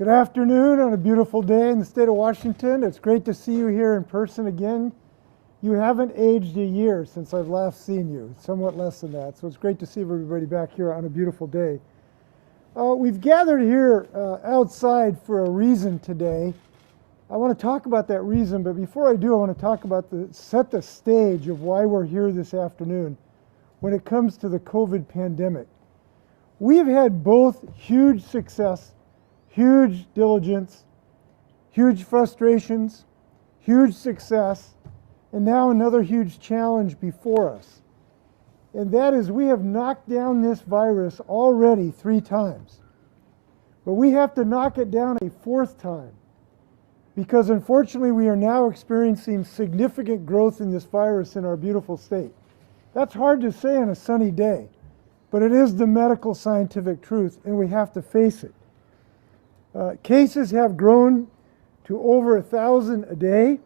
Good afternoon on a beautiful day in the state of Washington. It's great to see you here in person again. You haven't aged a year since I've last seen you, somewhat less than that. So it's great to see everybody back here on a beautiful day. We've gathered here outside for a reason today. I want to talk about that reason, but before I do, I want to talk about set the stage of why we're here this afternoon when it comes to the COVID pandemic. We've had both huge success, huge diligence, huge frustrations, huge success, and now another huge challenge before us. And that is we have knocked down this virus already 3 times. But we have to knock it down a 4th time because unfortunately we are now experiencing significant growth in this virus in our beautiful state. That's hard to say on a sunny day, but it is the medical scientific truth and we have to face it. Cases have grown to over 1,000 a day.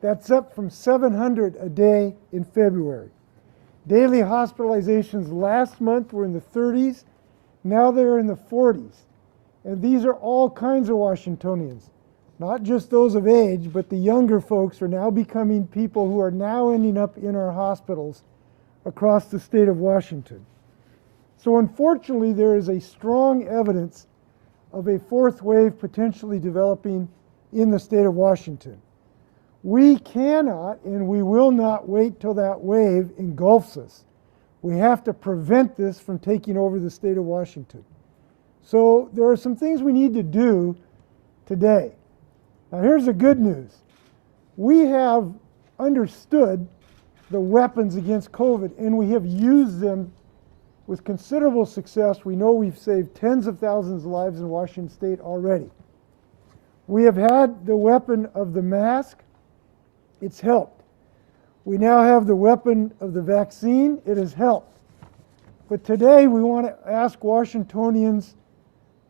That's up from 700 a day in February. Daily hospitalizations last month were in the 30s. Now they're in the 40s. And these are all kinds of Washingtonians, not just those of age, but the younger folks are now becoming people who are now ending up in our hospitals across the state of Washington. So unfortunately, there is a strong evidence of a 4th wave potentially developing in the state of Washington. We cannot and we will not wait till that wave engulfs us. We have to prevent this from taking over the state of Washington. So there are some things we need to do today. Now here's the good news. We have understood the weapons against COVID and we have used them with considerable success. We know we've saved tens of thousands of lives in Washington state already. We have had the weapon of the mask. It's helped. We now have the weapon of the vaccine. It has helped. But today we want to ask Washingtonians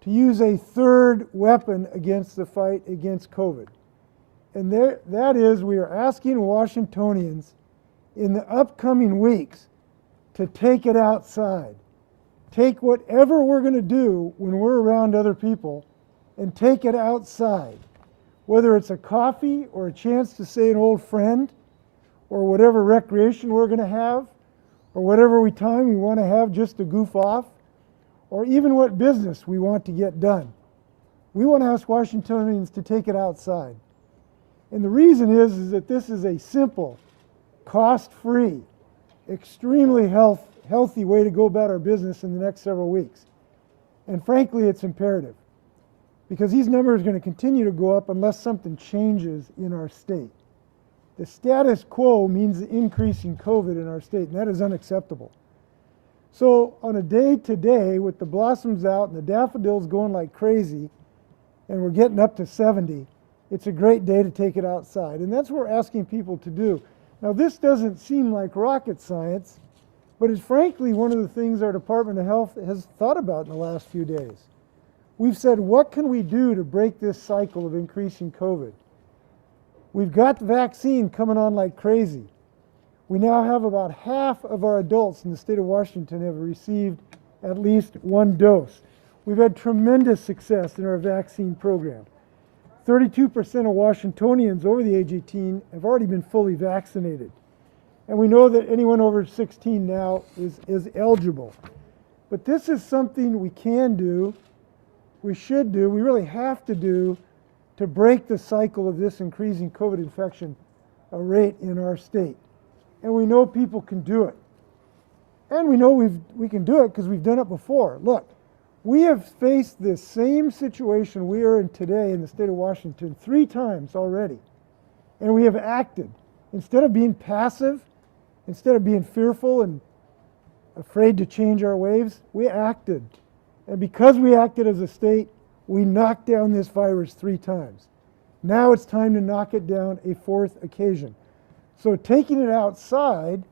to use a 3rd weapon against the fight against COVID. And that is, we are asking Washingtonians in the upcoming weeks to take it outside. Take whatever we're going to do when we're around other people and take it outside. Whether it's a coffee or a chance to see an old friend or whatever recreation we're going to have or whatever time we want to have just to goof off or even what business we want to get done. We want to ask Washingtonians to take it outside. And the reason is that this is a simple, cost-free, extremely healthy way to go about our business in the next several weeks. And frankly, it's imperative because these numbers are going to continue to go up unless something changes in our state. The status quo means the increase in COVID in our state, and that is unacceptable. So on a day today with the blossoms out and the daffodils going like crazy, and we're getting up to 70, it's a great day to take it outside. And that's what we're asking people to do. Now this doesn't seem like rocket science, but it's frankly one of the things our Department of Health has thought about in the last few days. We've said, what can we do to break this cycle of increasing COVID? We've got the vaccine coming on like crazy. We now have about half of our adults in the state of Washington have received at least 1 dose. We've had tremendous success in our vaccine program. 32% of Washingtonians over the age 18 have already been fully vaccinated. And we know that anyone over 16 now is eligible. But this is something we can do, we should do, we really have to do to break the cycle of this increasing COVID infection rate in our state. And we know people can do it. And we know we can do it because we've done it before. Look, we have faced this same situation we are in today in the state of Washington 3 times already. And we have acted. Instead of being passive, instead of being fearful and afraid to change our ways, we acted. And because we acted as a state, we knocked down this virus 3 times. Now it's time to knock it down a 4th occasion. So taking it outside,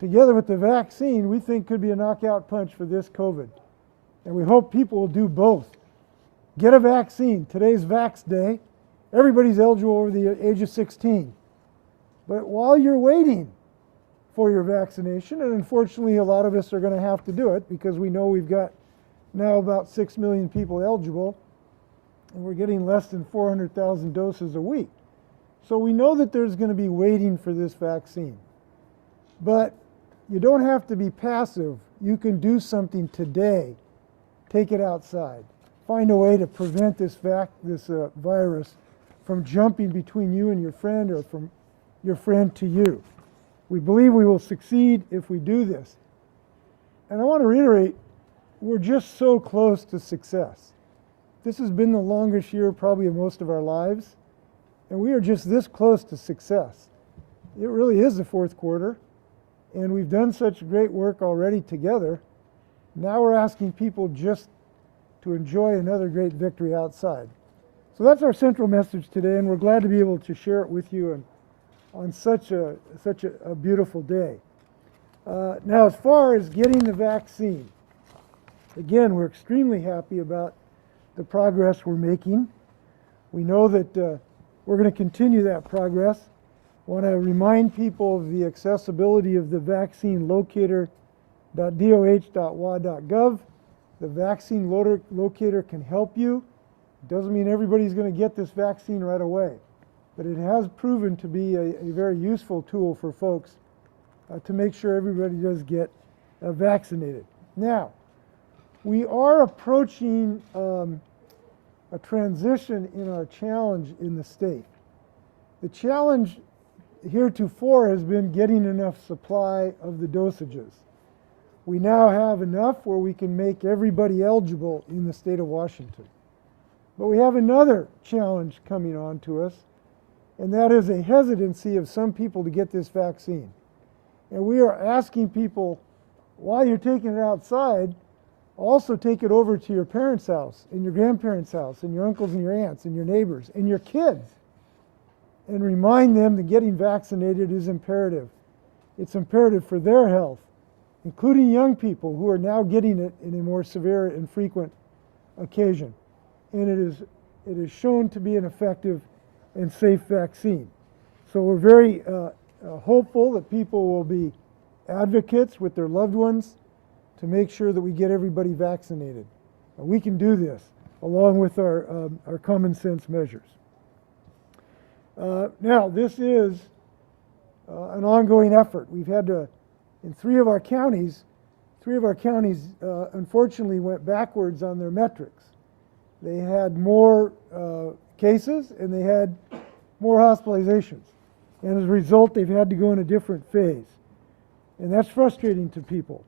together with the vaccine, we think could be a knockout punch for this COVID. And we hope people will do both. Get a vaccine. Today's Vax Day. Everybody's eligible over the age of 16. But while you're waiting for your vaccination, and unfortunately a lot of us are going to have to do it because we know we've got now about 6 million people eligible, and we're getting less than 400,000 doses a week. So we know that there's going to be waiting for this vaccine. But you don't have to be passive. You can do something today. Take it outside. Find a way to prevent this virus from jumping between you and your friend, or from your friend to you. We believe we will succeed if we do this. And I want to reiterate, we're just so close to success. This has been the longest year probably of most of our lives, and we are just this close to success. It really is the fourth quarter, and we've done such great work already together. Now we're asking people just to enjoy another great victory outside. So that's our central message today, and we're glad to be able to share it with you on such a beautiful day. Now, as far as getting the vaccine, again, we're extremely happy about the progress we're making. We know that we're going to continue that progress. I want to remind people of the accessibility of the Vaccine Locator.doh.wa.gov. The Vaccine Locator can help you. It doesn't mean everybody's going to get this vaccine right away, but it has proven to be a very useful tool for folks to make sure everybody does get vaccinated. Now, we are approaching a transition in our challenge in the state. The challenge heretofore has been getting enough supply of the dosages. We now have enough where we can make everybody eligible in the state of Washington. But we have another challenge coming on to us, and that is a hesitancy of some people to get this vaccine. And we are asking people, while you're taking it outside, also take it over to your parents' house, and your grandparents' house, and your uncles and your aunts, and your neighbors, and your kids, and remind them that getting vaccinated is imperative. It's imperative for their health, including young people who are now getting it in a more severe and frequent occasion. And it is shown to be an effective and safe vaccine. So we're very hopeful that people will be advocates with their loved ones to make sure that we get everybody vaccinated. We can do this along with our common sense measures. Now, this is an ongoing effort. We've had to, in three of our counties unfortunately went backwards on their metrics. They had more cases and they had more hospitalizations. And as a result, they've had to go in a different phase. And that's frustrating to people.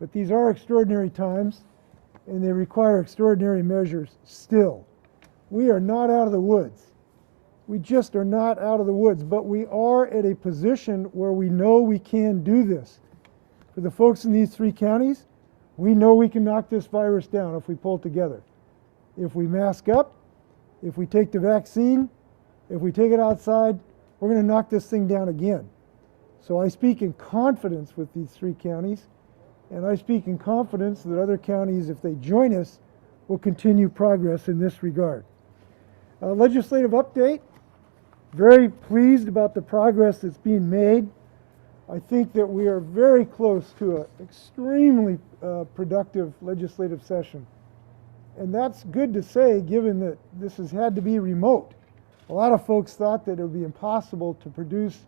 But these are extraordinary times, and they require extraordinary measures still. We are not out of the woods. We just are not out of the woods, but we are at a position where we know we can do this. For the folks in these three counties, we know we can knock this virus down if we pull together. If we mask up, if we take the vaccine, if we take it outside, we're going to knock this thing down again. So I speak in confidence with these three counties, and I speak in confidence that other counties, if they join us, will continue progress in this regard. Legislative update. Very pleased about the progress that's being made. I think that we are very close to an extremely productive legislative session. And that's good to say, given that this has had to be remote. A lot of folks thought that it would be impossible to produce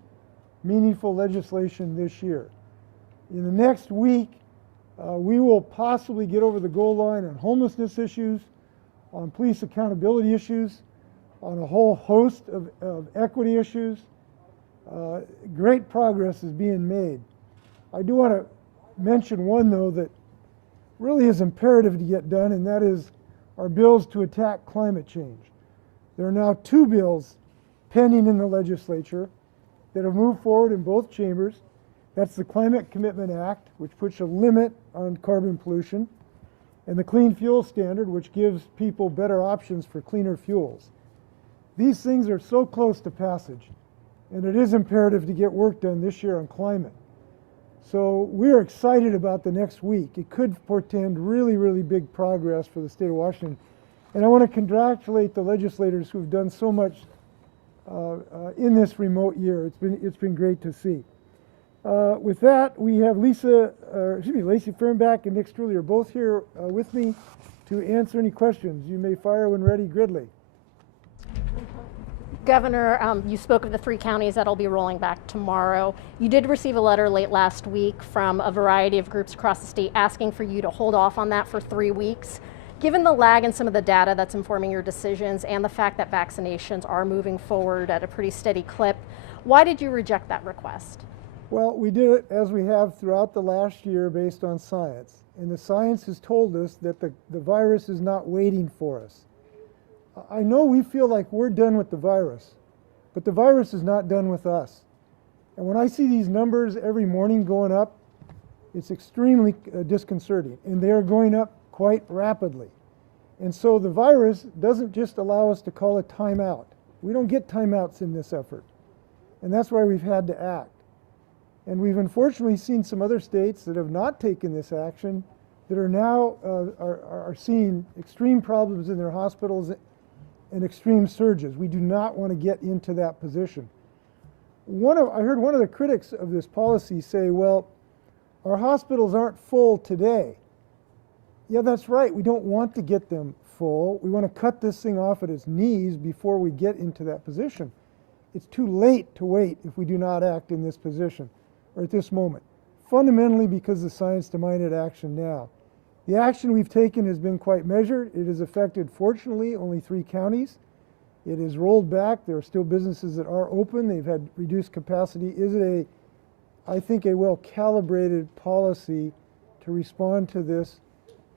meaningful legislation this year. In the next week, we will possibly get over the goal line on homelessness issues, on police accountability issues, on a whole host of equity issues. Great progress is being made. I do want to mention one, though, that really is imperative to get done, and that is our bills to attack climate change. There are now two bills pending in the legislature that have moved forward in both chambers. That's the Climate Commitment Act, which puts a limit on carbon pollution, and the Clean Fuel Standard, which gives people better options for cleaner fuels. These things are so close to passage, and it is imperative to get work done this year on climate. So we're excited about the next week. It could portend really, really big progress for the state of Washington. And I want to congratulate the legislators who've done so much in this remote year. It's been great to see. With that, we have Lacey Fernback and Nick Struley are both here with me to answer any questions. You may fire when ready, Gridley. Governor, you spoke of the 3 counties that'll be rolling back tomorrow. You did receive a letter late last week from a variety of groups across the state asking for you to hold off on that for 3 weeks. Given the lag in some of the data that's informing your decisions and the fact that vaccinations are moving forward at a pretty steady clip, why did you reject that request? Well, we did it as we have throughout the last year based on science. And the science has told us that the virus is not waiting for us. I know we feel like we're done with the virus, but the virus is not done with us. And when I see these numbers every morning going up, it's extremely disconcerting. And they are going up quite rapidly. And so the virus doesn't just allow us to call a timeout. We don't get timeouts in this effort. And that's why we've had to act. And we've unfortunately seen some other states that have not taken this action that are now are seeing extreme problems in their hospitals and extreme surges. We do not want to get into that position. I heard one of the critics of this policy say, well, our hospitals aren't full today. Yeah, that's right. We don't want to get them full. We want to cut this thing off at its knees before we get into that position. It's too late to wait if we do not act in this position or at this moment, fundamentally because the science demanded action now. The action we've taken has been quite measured. It has affected, fortunately, only 3 counties. It is rolled back. There are still businesses that are open. They've had reduced capacity. Is it I think, a well-calibrated policy to respond to this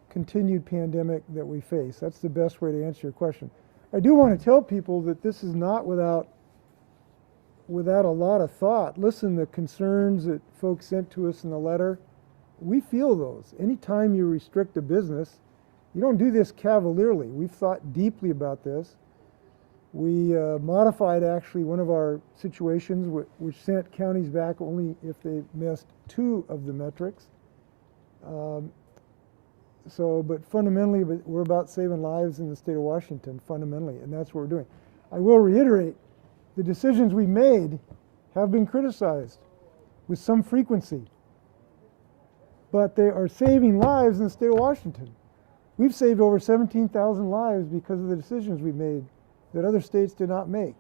continued pandemic that we face? That's the best way to answer your question. I do want to tell people that this is not without a lot of thought. Listen, the concerns that folks sent to us in the letter, we feel those. Anytime you restrict a business, you don't do this cavalierly. We've thought deeply about this. We modified actually one of our situations which sent counties back only if they missed 2 of the metrics. But fundamentally, we're about saving lives in the state of Washington, fundamentally, and that's what we're doing. I will reiterate, the decisions we made have been criticized with some frequency, but they are saving lives in the state of Washington. We've saved over 17,000 lives because of the decisions we made that other states did not make.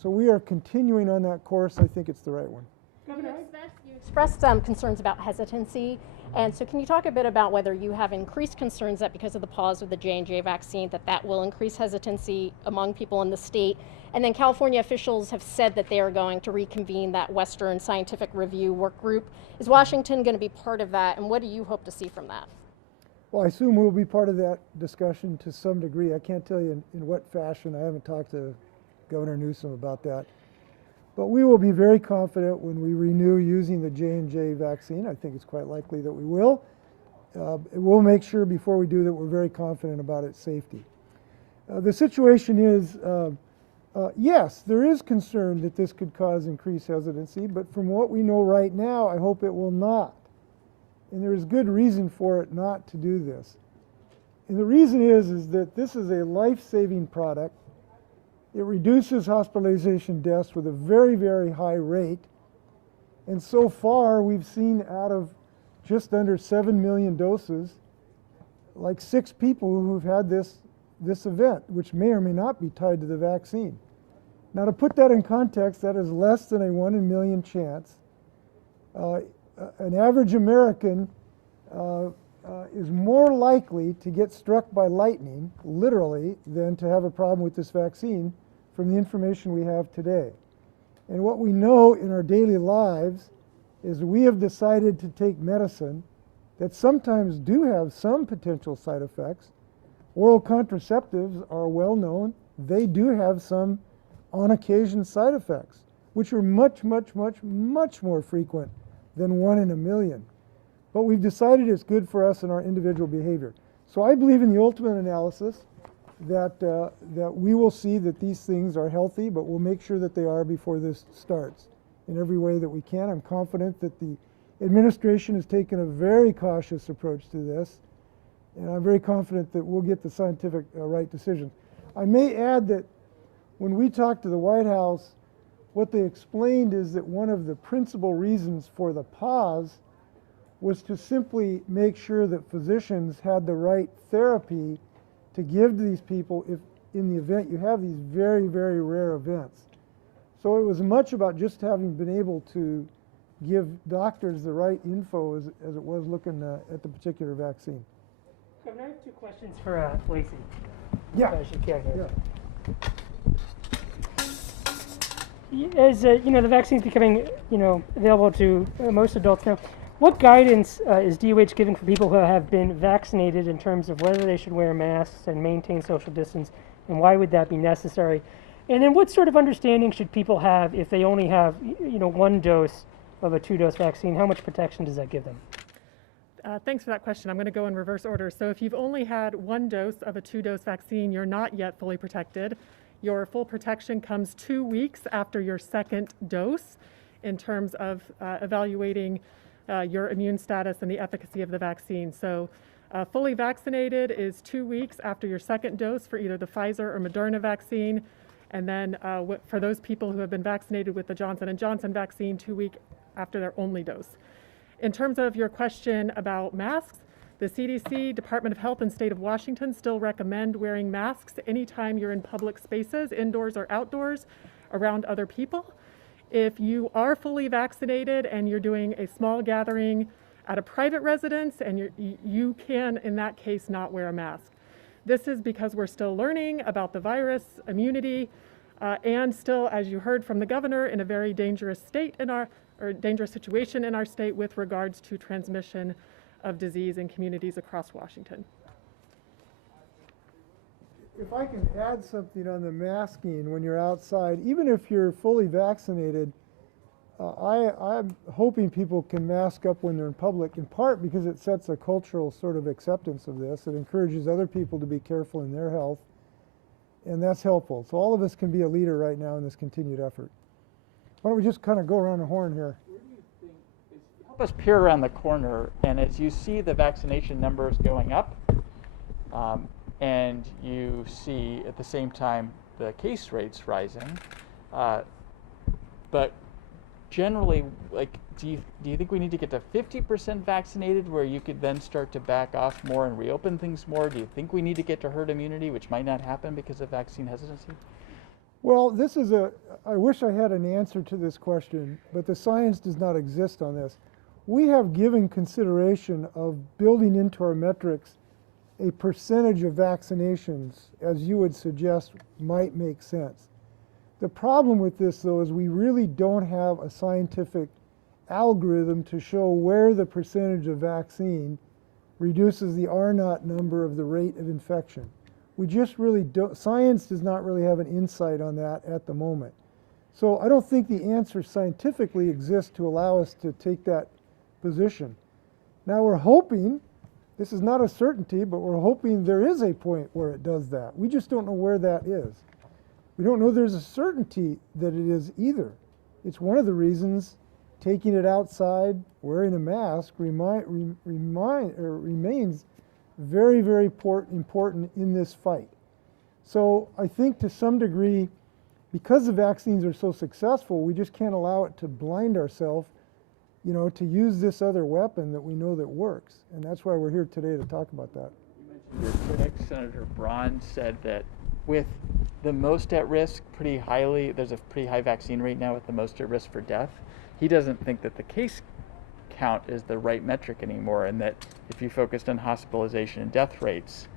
So we are continuing on that course. I think it's the right one. You expressed concerns about hesitancy, and so can you talk a bit about whether you have increased concerns that because of the pause of the J&J vaccine that will increase hesitancy among people in the state? And then California officials have said that they are going to reconvene that Western Scientific Review work group. Is Washington going to be part of that, and what do you hope to see from that? Well, I assume we'll be part of that discussion to some degree. I can't tell you in what fashion. I haven't talked to Governor Newsom about that. But we will be very confident when we renew using the J&J vaccine. I think it's quite likely that we will. We'll make sure before we do that we're very confident about its safety. The situation is, yes, there is concern that this could cause increased hesitancy, but from what we know right now, I hope it will not. And there is good reason for it not to do this. And the reason is that this is a life-saving product. It reduces hospitalization deaths with a very, very high rate. And so far, we've seen out of just under 7 million doses, like 6 people who've had this event, which may or may not be tied to the vaccine. Now, to put that in context, that is less than a 1 in a million chance. An average American is more likely to get struck by lightning, literally, than to have a problem with this vaccine from the information we have today. And what we know in our daily lives is we have decided to take medicine that sometimes do have some potential side effects. Oral contraceptives are well known. They do have some, on occasion, side effects, which are much, much, much, much more frequent than 1 in a million. But we've decided it's good for us in our individual behavior. So I believe in the ultimate analysis that we will see that these things are healthy, but we'll make sure that they are before this starts in every way that we can. I'm confident that the administration has taken a very cautious approach to this, and I'm very confident that we'll get the scientific right decisions. I may add that when we talked to the White House, what they explained is that one of the principal reasons for the pause was to simply make sure that physicians had the right therapy to give to these people if in the event you have these very, very rare events. So it was much about just having been able to give doctors the right info as it was looking at the particular vaccine. Governor, I have two questions for Lacey. Yeah. She can't hear. Yeah. As the vaccine's becoming available to most adults now, what guidance is DOH giving for people who have been vaccinated in terms of whether they should wear masks and maintain social distance, and why would that be necessary? And then what sort of understanding should people have if they only have one dose of a 2-dose vaccine? How much protection does that give them? Thanks for that question. I'm going to go in reverse order. So if you've only had 1 dose of a 2-dose vaccine, you're not yet fully protected. Your full protection comes 2 weeks after your 2nd dose in terms of evaluating your immune status and the efficacy of the vaccine. So fully vaccinated is 2 weeks after your 2nd dose for either the Pfizer or Moderna vaccine. And then for those people who have been vaccinated with the Johnson & Johnson vaccine, 2 weeks after their only dose. In terms of your question about masks, the CDC, Department of Health, and State of Washington still recommend wearing masks anytime you're in public spaces, indoors or outdoors, around other people. If you are fully vaccinated and you're doing a small gathering at a private residence, and you can, in that case, not wear a mask. This is because we're still learning about the virus, immunity, and still, as you heard from the governor, in a very dangerous dangerous situation in our state with regards to transmission of disease in communities across Washington. If I can add something on the masking when you're outside, even if you're fully vaccinated, I'm hoping people can mask up when they're in public, in part because it sets a cultural sort of acceptance of this. It encourages other people to be careful in their health, and that's helpful. So all of us can be a leader right now in this continued effort. Why don't we just kind of go around the horn here? Where do you think help us peer around the corner, and as you see the vaccination numbers going up, and you see at the same time the case rates rising, but generally, like, do you think we need to get to 50% vaccinated where you could then start to back off more and reopen things more? Do you think we need to get to herd immunity, which might not happen because of vaccine hesitancy? Well, I wish I had an answer to this question, but the science does not exist on this. We have given consideration of building into our metrics a percentage of vaccinations, as you would suggest, might make sense. The problem with this, though, is we really don't have a scientific algorithm to show where the percentage of vaccine reduces the R0 number of the rate of infection. We just really don't, science does not really have an insight on that at the moment. So I don't think the answer scientifically exists to allow us to take that position. Now we're hoping, this is not a certainty, but we're hoping there is a point where it does that. We just don't know where that is. We don't know there's a certainty that it is either. It's one of the reasons taking it outside, wearing a mask remains very, very important in this fight. So I think to some degree, because the vaccines are so successful, we just can't allow it to blind ourselves, to use this other weapon that we know that works. And that's why we're here today to talk about that. You mentioned your critic, Senator Braun, said that with the most at risk, there's a pretty high vaccine rate now with the most at risk for death. He doesn't think that the case count is the right metric anymore, and that if you focused on hospitalization and death rates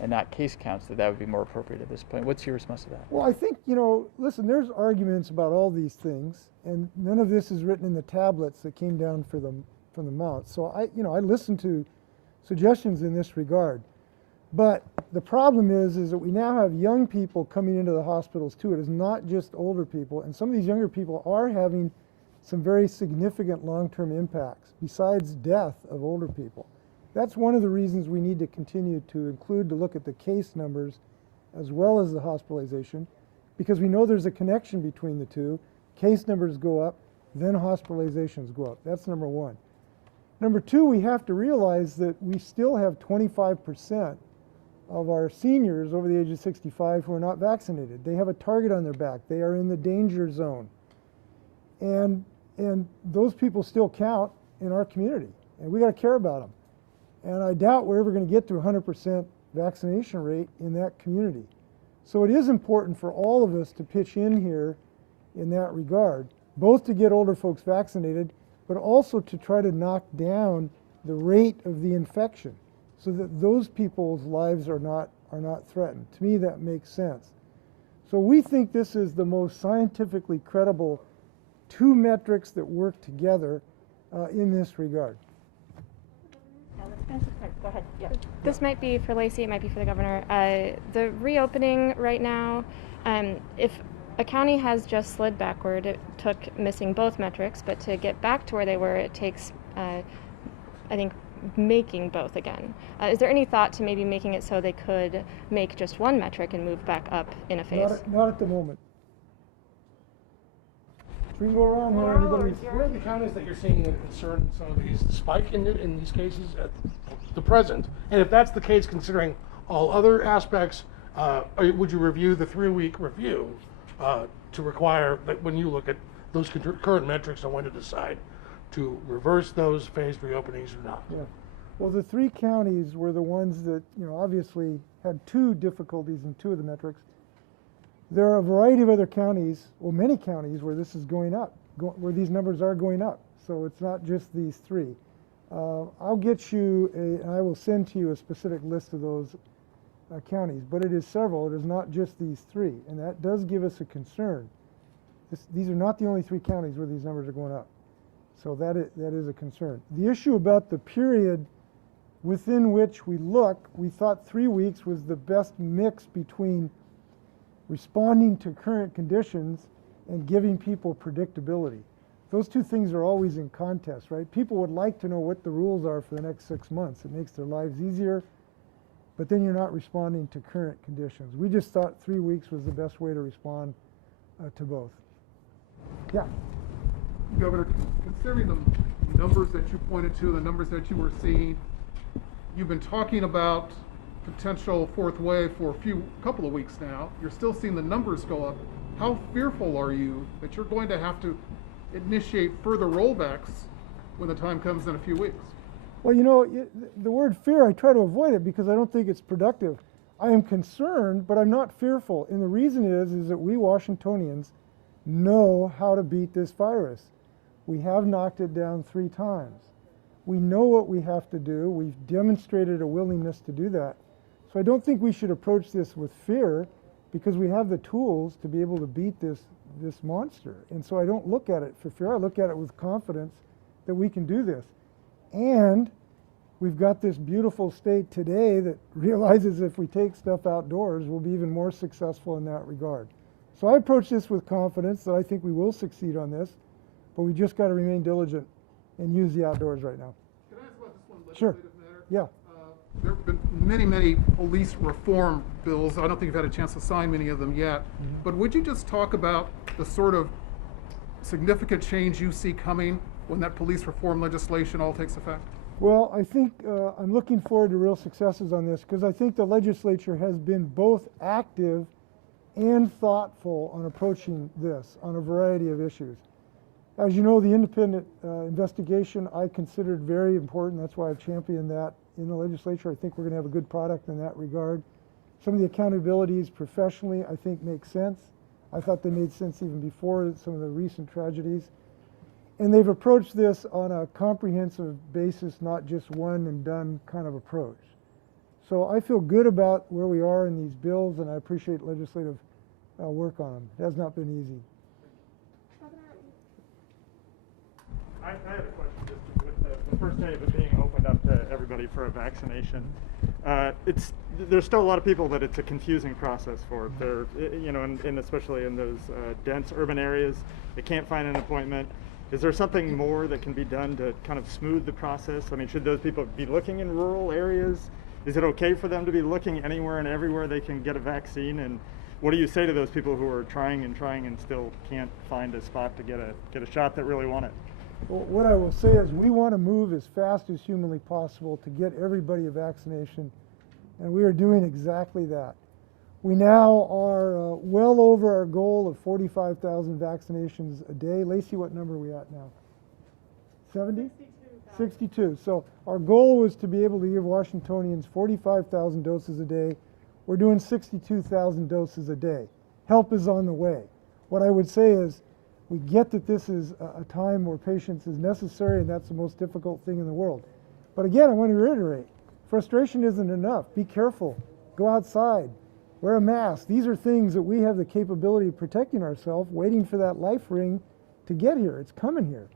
and not case counts, that would be more appropriate at this point. What's your response to that? Well, I think, listen, there's arguments about all these things, and none of this is written in the tablets that came down from the mount. So I listen to suggestions in this regard. But the problem is that we now have young people coming into the hospitals too. It is not just older people, and some of these younger people are having some very significant long-term impacts besides death of older people. That's one of the reasons we need to continue to look at the case numbers as well as the hospitalization, because we know there's a connection between the two. Case numbers go up, then hospitalizations go up. That's number one. Number two, we have to realize that we still have 25% of our seniors over the age of 65 who are not vaccinated. They have a target on their back. They are in the danger zone. And those people still count in our community. and we got to care about them. And I doubt we're ever going to get to 100% vaccination rate in that community. So it is important for all of us to pitch in here in that regard, both to get older folks vaccinated, but also to try to knock down the rate of the infection so that those people's lives are not threatened. To me, that makes sense. So we think this is the most scientifically credible two metrics that work together in this regard. Yeah, let's finish this part. Go ahead. Yeah. This might be for Lacey, it might be for the governor. The reopening right now, if a county has just slid backward, it took missing both metrics, but to get back to where they were, it takes, I think, making both again. Is there any thought to maybe making it so they could make just one metric and move back up in a phase? Not at the moment. We can go around here. Anybody? Where are the counties that you're seeing a concern in some of these spike in these cases at the present? And if that's the case, considering all other aspects, would you review the 3-week review to require that when you look at those current metrics and when to decide to reverse those phased reopenings or not? Yeah. Well, the 3 counties were the ones that, obviously had 2 difficulties in 2 of the metrics. There are a variety of other counties, well, many counties where this is going up, where these numbers are going up. So it's not just these 3. I'll get you and I will send to you a specific list of those counties, but it is several. It is not just these 3, and that does give us a concern. These are not the only 3 counties where these numbers are going up. So that is a concern. The issue about the period within which we look, we thought 3 weeks was the best mix between responding to current conditions and giving people predictability. Those 2 things are always in contest, right? People would like to know what the rules are for the next 6 months. It makes their lives easier, but then you're not responding to current conditions. We just thought 3 weeks was the best way to respond to both. Yeah. Governor, considering the numbers that you pointed to, the numbers that you were seeing, you've been talking about potential 4th wave for a couple of weeks now. You're still seeing the numbers go up. How fearful are you that you're going to have to initiate further rollbacks when the time comes in a few weeks? Well, the word fear, I try to avoid it because I don't think it's productive. I am concerned, but I'm not fearful. And the reason is that we Washingtonians know how to beat this virus. We have knocked it down 3 times. We know what we have to do. We've demonstrated a willingness to do that. So I don't think we should approach this with fear because we have the tools to be able to beat this monster. And so I don't look at it for fear. I look at it with confidence that we can do this. And we've got this beautiful state today that realizes if we take stuff outdoors, we'll be even more successful in that regard. So I approach this with confidence that I think we will succeed on this, but we just got to remain diligent and use the outdoors right now. Can I ask about this one Sure. legislative matter? Yeah. There have been many police reform bills. I don't think you've had a chance to sign many of them yet. But would you just talk about the sort of significant change you see coming when that police reform legislation all takes effect? Well, I think I'm looking forward to real successes on this because I think the legislature has been both active and thoughtful on approaching this on a variety of issues. As you know, the independent investigation I considered very important. That's why I've championed that in the legislature. I think we're going to have a good product in that regard. Some of the accountabilities professionally I think make sense. I thought they made sense even before some of the recent tragedies. And they've approached this on a comprehensive basis, not just one and done kind of approach. So I feel good about where we are in these bills, and I appreciate legislative work on them. It has not been easy. I had a question just with the first day of it being opened up to everybody for a vaccination. There's still a lot of people that it's a confusing process for. They're, and especially in those dense urban areas, they can't find an appointment. Is there something more that can be done to kind of smooth the process? I mean, should those people be looking in rural areas? Is it okay for them to be looking anywhere and everywhere they can get a vaccine? And what do you say to those people who are trying and still can't find a spot to get a shot that really want it? Well, what I will say is we want to move as fast as humanly possible to get everybody a vaccination, and we are doing exactly that. We now are well over our goal of 45,000 vaccinations a day. Lacey, what number are we at now? 70? 62. So our goal was to be able to give Washingtonians 45,000 doses a day. We're doing 62,000 doses a day. Help is on the way. What I would say is we get that this is a time where patience is necessary, and that's the most difficult thing in the world. But again, I want to reiterate, frustration isn't enough. Be careful. Go outside. Wear a mask. These are things that we have the capability of protecting ourselves, waiting for that life ring to get here. It's coming here.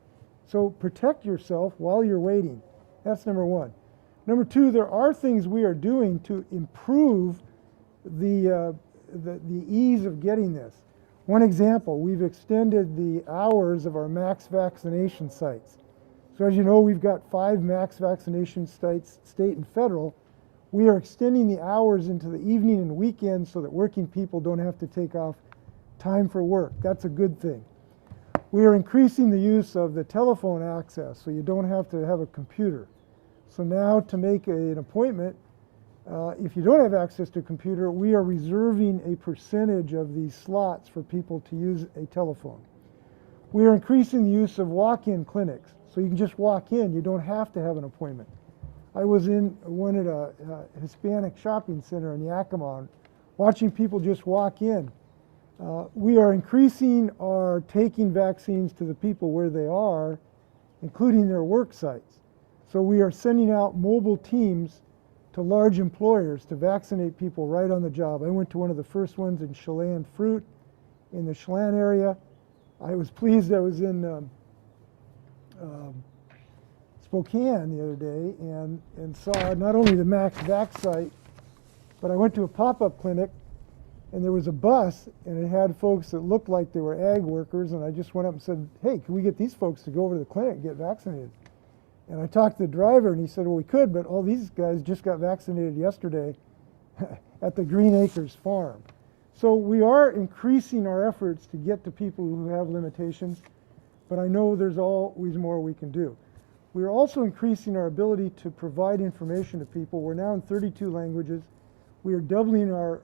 So protect yourself while you're waiting. That's number one. Number two, there are things we are doing to improve the ease of getting this. One example, we've extended the hours of our max vaccination sites. So as you know, we've got 5 max vaccination sites, state and federal. We are extending the hours into the evening and weekend so that working people don't have to take off time for work. That's a good thing. We are increasing the use of the telephone access so you don't have to have a computer. So now to make an appointment, if you don't have access to a computer, we are reserving a percentage of these slots for people to use a telephone. We are increasing the use of walk-in clinics, so you can just walk in, you don't have to have an appointment. I was in one at a Hispanic shopping center in Yakima, watching people just walk in. We are increasing our taking vaccines to the people where they are, including their work sites. So we are sending out mobile teams to large employers to vaccinate people right on the job. I went to one of the first ones in Chelan Fruit in the Chelan area. I was pleased I was in Spokane the other day and saw not only the Max Vac site, but I went to a pop-up clinic and there was a bus and it had folks that looked like they were ag workers, and I just went up and said, hey, can we get these folks to go over to the clinic and get vaccinated? And I talked to the driver and he said, well, we could, but all these guys just got vaccinated yesterday at the Green Acres farm. So we are increasing our efforts to get to people who have limitations, but I know there's always more we can do. We are also increasing our ability to provide information to people. We're now in 32 languages. We are doubling our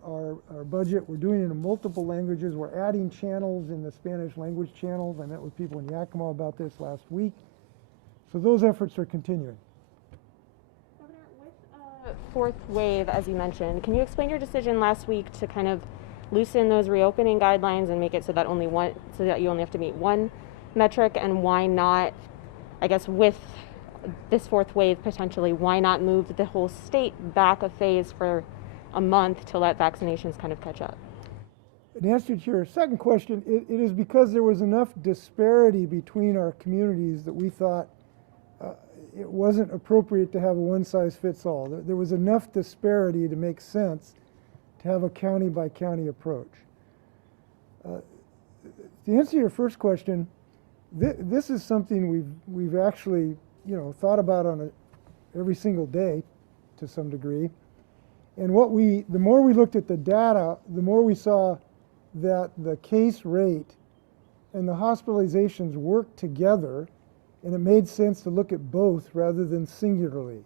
budget. We're doing it in multiple languages. We're adding channels in the Spanish language channels. I met with people in Yakima about this last week. So those efforts are continuing. Governor, with fourth wave, as you mentioned, can you explain your decision last week to kind of loosen those reopening guidelines and make it so that you only have to meet one metric, and why not, I guess, with this fourth wave potentially, why not move the whole state back a phase for a month to let vaccinations kind of catch up? In answer to your second question, it is because there was enough disparity between our communities that we thought it wasn't appropriate to have a one-size-fits-all. There was enough disparity to make sense to have a county-by-county approach. To answer your first question, this is something we've actually thought about on every single day to some degree. And the more we looked at the data, the more we saw that the case rate and the hospitalizations worked together, and it made sense to look at both rather than singularly.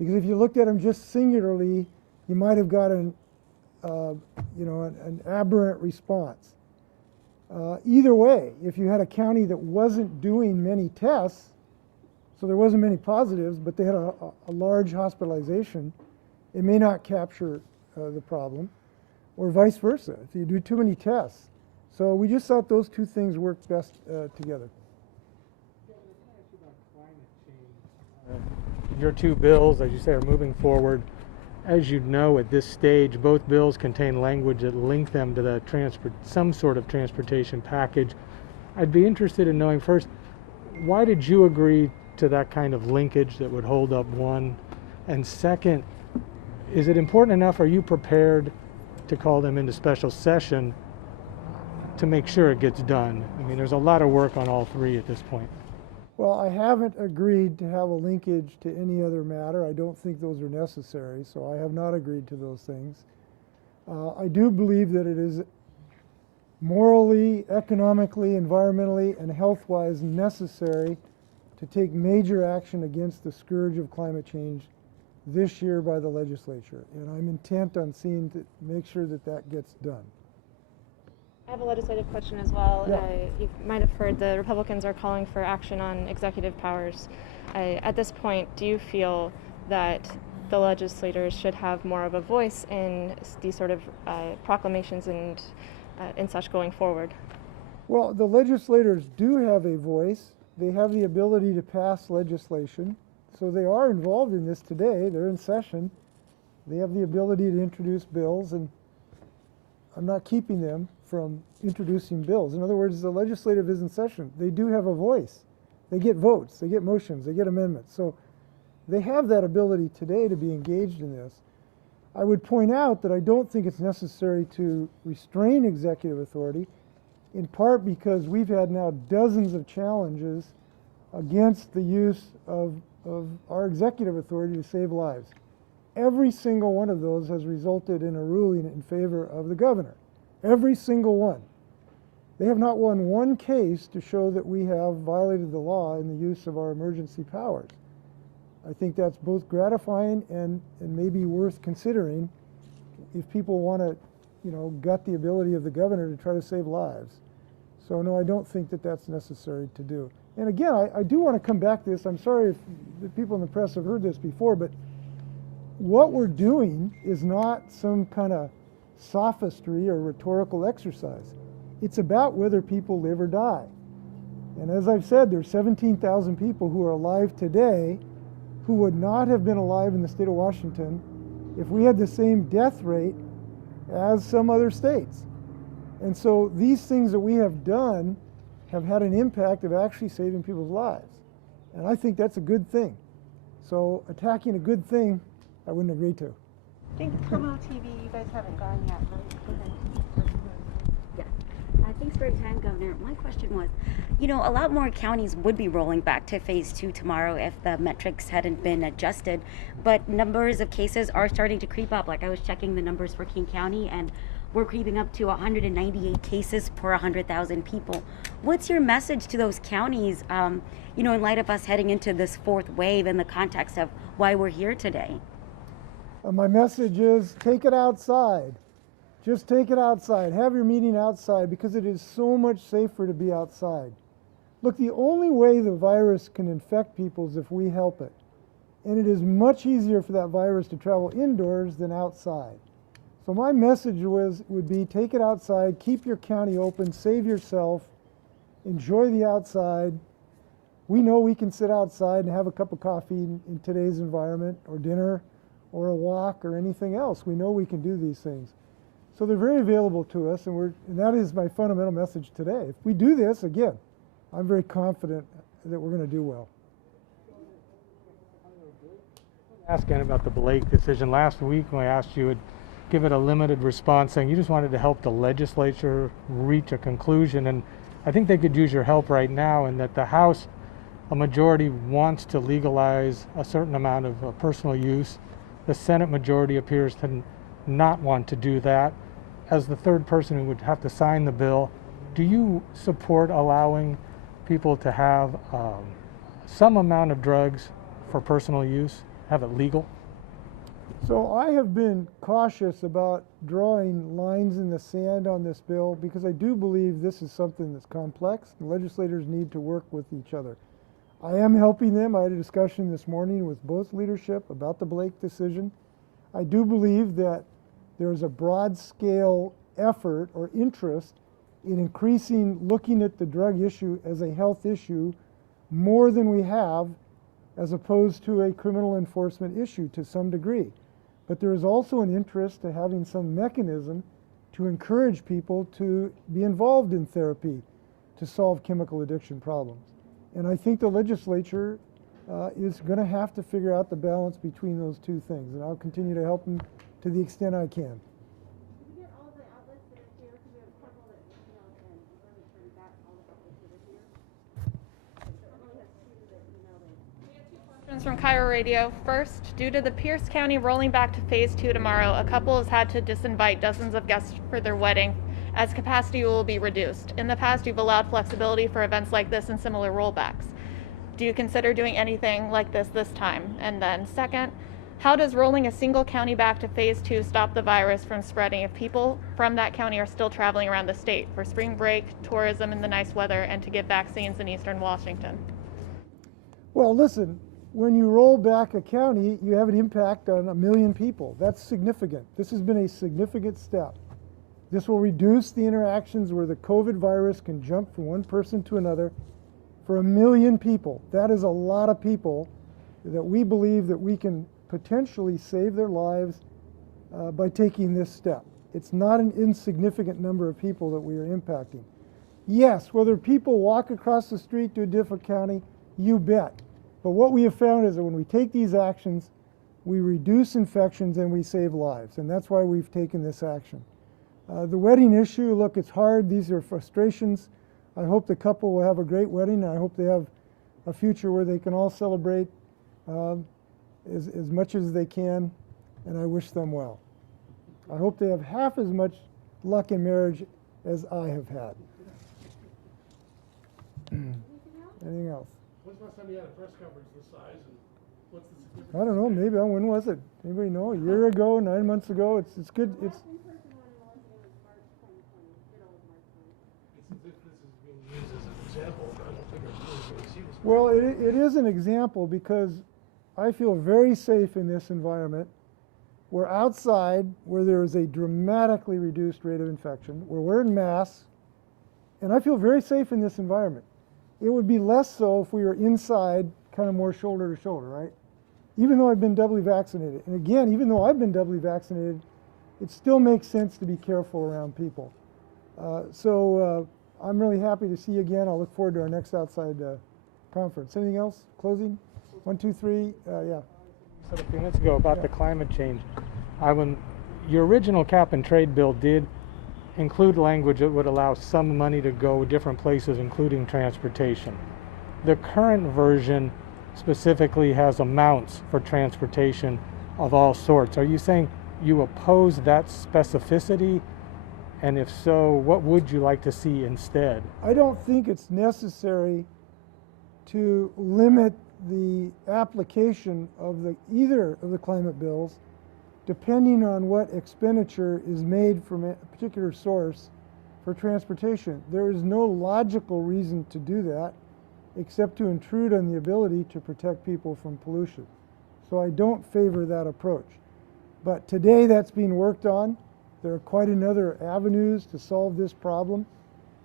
Because if you looked at them just singularly, you might have got an aberrant response. Either way, if you had a county that wasn't doing many tests, so there wasn't many positives, but they had a large hospitalization, it may not capture the problem, or vice versa, if you do too many tests. So we just thought those two things worked best together. Your two bills, as you say, are moving forward. As you know, at this stage, both bills contain language that link them to some sort of transportation package. I'd be interested in knowing first, why did you agree to that kind of linkage that would hold up one? And second, is it important enough, are you prepared to call them into special session to make sure it gets done? I mean, there's a lot of work on all three at this point. Well, I haven't agreed to have a linkage to any other matter. I don't think those are necessary, so I have not agreed to those things. I do believe that it is morally, economically, environmentally, and health-wise necessary to take major action against the scourge of climate change this year by the legislature. And I'm intent on seeing to make sure that that gets done. I have a legislative question as well. Yeah. You might have heard the Republicans are calling for action on executive powers. At this point, do you feel that the legislators should have more of a voice in these sort of proclamations and such going forward? Well, the legislators do have a voice. They have the ability to pass legislation. So they are involved in this today. They're in session. They have the ability to introduce bills, and I'm not keeping them from introducing bills. In other words, the legislative is in session. They do have a voice. They get votes, they get motions, they get amendments. So they have that ability today to be engaged in this. I would point out that I don't think it's necessary to restrain executive authority, in part because we've had now dozens of challenges against the use of our executive authority to save lives. Every single one of those has resulted in a ruling in favor of the governor. Every single one. They have not won one case to show that we have violated the law in the use of our emergency powers. I think that's both gratifying and maybe worth considering if people want to, gut the ability of the governor to try to save lives. So no, I don't think that that's necessary to do. And again, I do want to come back to this. I'm sorry if the people in the press have heard this before, but what we're doing is not some kind of sophistry or rhetorical exercise. It's about whether people live or die. And as I've said, there's 17,000 people who are alive today who would not have been alive in the state of Washington if we had the same death rate as some other states. And so these things that we have done have had an impact of actually saving people's lives. And I think that's a good thing. So attacking a good thing, I wouldn't agree to. I think Promo TV, you guys haven't gone yet, right? Go ahead. Yeah. Thanks for your time, Governor. My question was, a lot more counties would be rolling back to phase 2 tomorrow if the metrics hadn't been adjusted, but numbers of cases are starting to creep up. Like I was checking the numbers for King County, and we're creeping up to 198 cases per 100,000 people. What's your message to those counties, in light of us heading into this fourth wave in the context of why we're here today? My message is take it outside. Just take it outside. Have your meeting outside because it is so much safer to be outside. Look, the only way the virus can infect people is if we help it. And it is much easier for that virus to travel indoors than outside. So my message would be take it outside, keep your county open, save yourself, enjoy the outside. We know we can sit outside and have a cup of coffee in today's environment, or dinner, or a walk, or anything else. We know we can do these things. So they're very available to us, and that is my fundamental message today. If we do this, again, I'm very confident that we're going to do well. Asking about the Blake decision. Last week when I asked you, would give it a limited response saying you just wanted to help the legislature reach a conclusion, and I think they could use your help right now in that the House, a majority wants to legalize a certain amount of personal use. The Senate majority appears to not want to do that. As the third person who would have to sign the bill, do you support allowing people to have some amount of drugs for personal use, have it legal? So I have been cautious about drawing lines in the sand on this bill because I do believe this is something that's complex. The legislators need to work with each other. I am helping them. I had a discussion this morning with both leadership about the Blake decision. I do believe that there is a broad scale effort or interest in increasing looking at the drug issue as a health issue more than we have, as opposed to a criminal enforcement issue to some degree. But there is also an interest to having some mechanism to encourage people to be involved in therapy to solve chemical addiction problems. And I think the legislature is going to have to figure out the balance between those two things, and I'll continue to help them to the extent I can. From Cairo Radio. First, due to the Pierce County rolling back to phase 2 tomorrow, a couple has had to disinvite dozens of guests for their wedding, as capacity will be reduced. In the past, you've allowed flexibility for events like this and similar rollbacks. Do you consider doing anything like this time? And then second, how does rolling a single county back to phase 2 stop the virus from spreading if people from that county are still traveling around the state for spring break, tourism in the nice weather, and to get vaccines in eastern Washington? Well, listen, when you roll back a county, you have an impact on 1 million people. That's significant. This has been a significant step. This will reduce the interactions where the COVID virus can jump from one person to another for 1 million people. That is a lot of people that we believe that we can potentially save their lives by taking this step. It's not an insignificant number of people that we are impacting. Yes, whether people walk across the street to a different county, you bet. But what we have found is that when we take these actions, we reduce infections and we save lives, and that's why we've taken this action. The wedding issue, look, it's hard. These are frustrations. I hope the couple will have a great wedding. I hope they have a future where they can all celebrate as much as they can, and I wish them well. I hope they have half as much luck in marriage as I have had. Anything else? When's the last time you had a press coverage this size, and what's the significance? I don't know. Maybe when was it? Anybody know? A year ago, 9 months ago. It's good. It's It's as if this is being used as an example, but I don't think it's really going to see this. well, it is an example because I feel very safe in this environment. We're outside where there is a dramatically reduced rate of infection. We're wearing masks, and I feel very safe in this environment. It would be less so if we were inside, kind of more shoulder to shoulder, right? Even though I've been doubly vaccinated. And again, even though I've been doubly vaccinated, it still makes sense to be careful around people. So I'm really happy to see you again. I'll look forward to our next outside conference. Anything else? Closing? 1, 2, 3. Yeah. You said a few minutes ago about the climate change. Your original cap and trade bill did include language that would allow some money to go different places, including transportation. The current version specifically has amounts for transportation of all sorts. Are you saying you oppose that specificity? And if so, what would you like to see instead? I don't think it's necessary to limit the application of either of the climate bills depending on what expenditure is made from a particular source for transportation. There is no logical reason to do that except to intrude on the ability to protect people from pollution. So I don't favor that approach. But today that's being worked on. There are quite another avenues to solve this problem.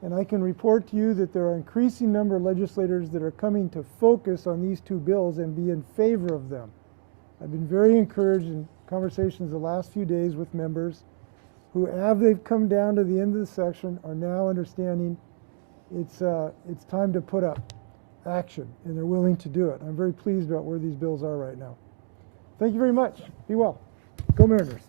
And I can report to you that there are an increasing number of legislators that are coming to focus on these two bills and be in favor of them. I've been very encouraged in conversations the last few days with members who, as they've come down to the end of the section, are now understanding it's time to put up action, and they're willing to do it. I'm very pleased about where these bills are right now. Thank you very much. Be well. Go Mariners.